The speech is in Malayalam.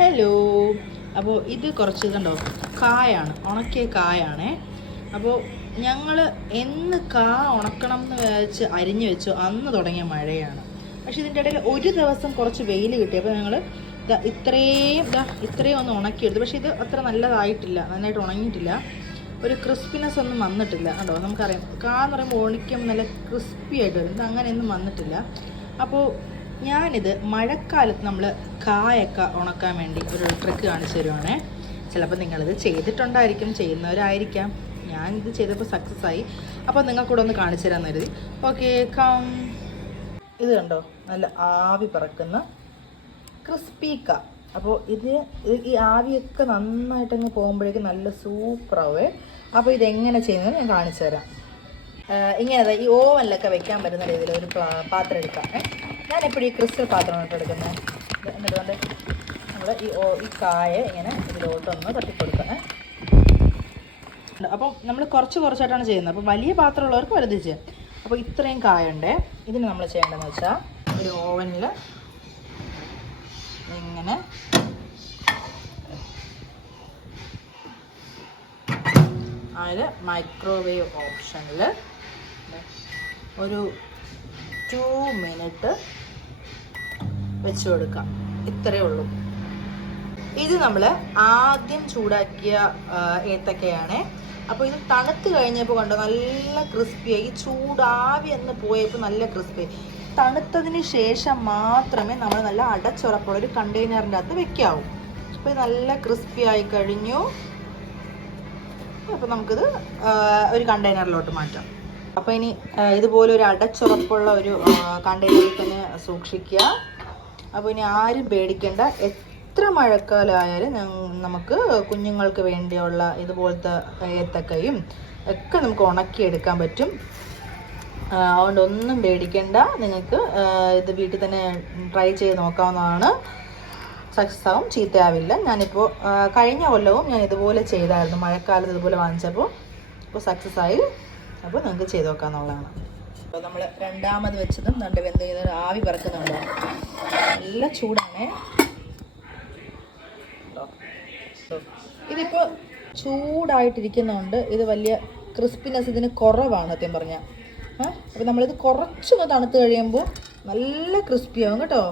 ഹലോ. അപ്പോൾ ഇത് കുറച്ച് ഇതുണ്ടോ, കായാണ്, ഉണക്കിയ കായാണേ. അപ്പോൾ ഞങ്ങൾ എന്ന് ഉണക്കണം എന്ന് വെച്ച് അരിഞ്ഞു വെച്ചോ അന്ന് തുടങ്ങിയ മഴയാണ്. പക്ഷെ ഇതിൻ്റെ ഇടയിൽ ഒരു ദിവസം കുറച്ച് വെയിൽ കിട്ടിയപ്പോൾ ഞങ്ങൾ ഇത്രയും ഒന്ന് ഉണക്കിയെടുത്തു. പക്ഷെ ഇത് അത്ര നല്ലതായിട്ടില്ല, നന്നായിട്ട് ഉണങ്ങിയിട്ടില്ല, ഒരു ക്രിസ്പിനെസ് ഒന്നും വന്നിട്ടില്ല. കണ്ടോ, നമുക്കറിയാം എന്ന് പറയുമ്പോൾ ഉണക്കിയും നല്ല ക്രിസ്പി ആയിട്ട് വരും. ഇത് അങ്ങനെയൊന്നും വന്നിട്ടില്ല. അപ്പോൾ ഞാനിത് മഴക്കാലത്ത് നമ്മൾ കായൊക്കെ ഉണക്കാൻ വേണ്ടി ഒരു ട്രിക്ക് കാണിച്ചു തരുവാണേ. ചിലപ്പോൾ നിങ്ങളിത് ചെയ്തിട്ടുണ്ടായിരിക്കും, ചെയ്യുന്നവരായിരിക്കാം. ഞാനിത് ചെയ്തപ്പോൾ സക്സസ് ആയി. അപ്പോൾ നിങ്ങൾക്കൂടെ ഒന്ന് കാണിച്ചു തരാൻ കരുതി. ഓക്കെ, ഇത് കണ്ടോ, നല്ല ആവി പറക്കുന്ന ക്രിസ്പി കാ. അപ്പോൾ ഈ ആവിയൊക്കെ നന്നായിട്ടങ്ങ് പോകുമ്പോഴേക്കും നല്ല സൂപ്പറാവേ. അപ്പോൾ ഇതെങ്ങനെ ചെയ്യുന്നത് ഞാൻ കാണിച്ചു തരാം. ഇങ്ങനെ ഈ ഓവനിലൊക്കെ വെക്കാൻ പറ്റുന്ന രീതിയിൽ ഒരു പാത്രം എടുക്കാം. ഞാനെപ്പോഴും ഈ ക്രിസ്റ്റൽ പാത്രമാണ് എടുക്കുന്നത്. എന്നിട്ട് നമ്മൾ ഈ കായ ഇങ്ങനെ ഇതിലോട്ടൊന്ന് തട്ടിക്കൊടുക്കാം. അപ്പം നമ്മൾ കുറച്ചായിട്ടാണ് ചെയ്യുന്നത്. അപ്പോൾ വലിയ പാത്രമുള്ളവർക്ക് വലുത് ചെയ്യാം. അപ്പോൾ ഇത്രയും കായ ഉണ്ട്. ഇതിന് നമ്മൾ ചെയ്യേണ്ടതെന്ന് വെച്ചാൽ ഒരു ഓവനിൽ ഇങ്ങനെ അതിൽ മൈക്രോവേവ് ഓപ്ഷനിൽ ഒരു 2 മിനിറ്റ് വെച്ച് കൊടുക്കാം. ഇത്രയേ ഉള്ളൂ. ഇത് നമ്മൾ ആദ്യം ചൂടാക്കിയ ഏത്തക്കയാണ്. അപ്പോൾ ഇത് തണുത്ത് കഴിഞ്ഞപ്പോൾ കണ്ടോ നല്ല ക്രിസ്പിയായി. ഈ ചൂടാവി എന്ന് പോയപ്പോൾ നല്ല ക്രിസ്പി. തണുത്തതിന് ശേഷം മാത്രമേ നമ്മൾ നല്ല അടച്ചുറപ്പുള്ള ഒരു കണ്ടെയ്നറിൻ്റെ അകത്ത് വെക്കാവൂ. അപ്പോൾ ഇത് നല്ല ക്രിസ്പി ആയി കഴിഞ്ഞു. അപ്പോൾ നമുക്കിത് ഒരു കണ്ടെയ്നറിലോട്ട് മാറ്റാം. അപ്പോൾ ഇനി ഇതുപോലെ ഒരു അടച്ചുറപ്പുള്ള ഒരു കണ്ടെയ്നറിൽ തന്നെ സൂക്ഷിക്കുക. അപ്പോൾ ഇനി ആരും പേടിക്കേണ്ട. എത്ര മഴക്കാലമായാലും നമുക്ക് കുഞ്ഞുങ്ങൾക്ക് വേണ്ടിയുള്ള ഇതുപോലത്തെ ഏത്തക്കയും ഒക്കെ നമുക്ക് ഉണക്കിയെടുക്കാൻ പറ്റും. അതുകൊണ്ട് ഒന്നും പേടിക്കേണ്ട. നിങ്ങൾക്ക് ഇത് വീട്ടിൽ തന്നെ ട്രൈ ചെയ്ത് നോക്കാവുന്നതാണ്. സക്സസ് ആവും, ചീത്തയാവില്ല. ഞാനിപ്പോൾ കഴിഞ്ഞ കൊല്ലവും ഞാൻ ഇതുപോലെ ചെയ്തായിരുന്നു. മഴക്കാലത്ത് ഇതുപോലെ വാങ്ങിച്ചപ്പോൾ ഇപ്പോൾ സക്സസ് ആയി. അപ്പോൾ നിങ്ങൾക്ക് ചെയ്ത് നോക്കാമെന്നുള്ളതാണ്. അപ്പോൾ നമ്മൾ രണ്ടാമത് വെച്ചതും രണ്ട് വെന്ത് ചെയ്ത് ആവി പറക്കുന്നുണ്ടോ, നല്ല ചൂടാണേ. ഇതിപ്പോൾ ചൂടായിട്ടിരിക്കുന്നതുകൊണ്ട് ഇത് വലിയ ക്രിസ്പിനെസ് ഇതിന് കുറവാണ് സത്യം പറഞ്ഞാൽ. അപ്പോൾ നമ്മളിത് കുറച്ചൊന്ന് തണുത്ത് കഴിയുമ്പോൾ നല്ല ക്രിസ്പിയാവും കേട്ടോ.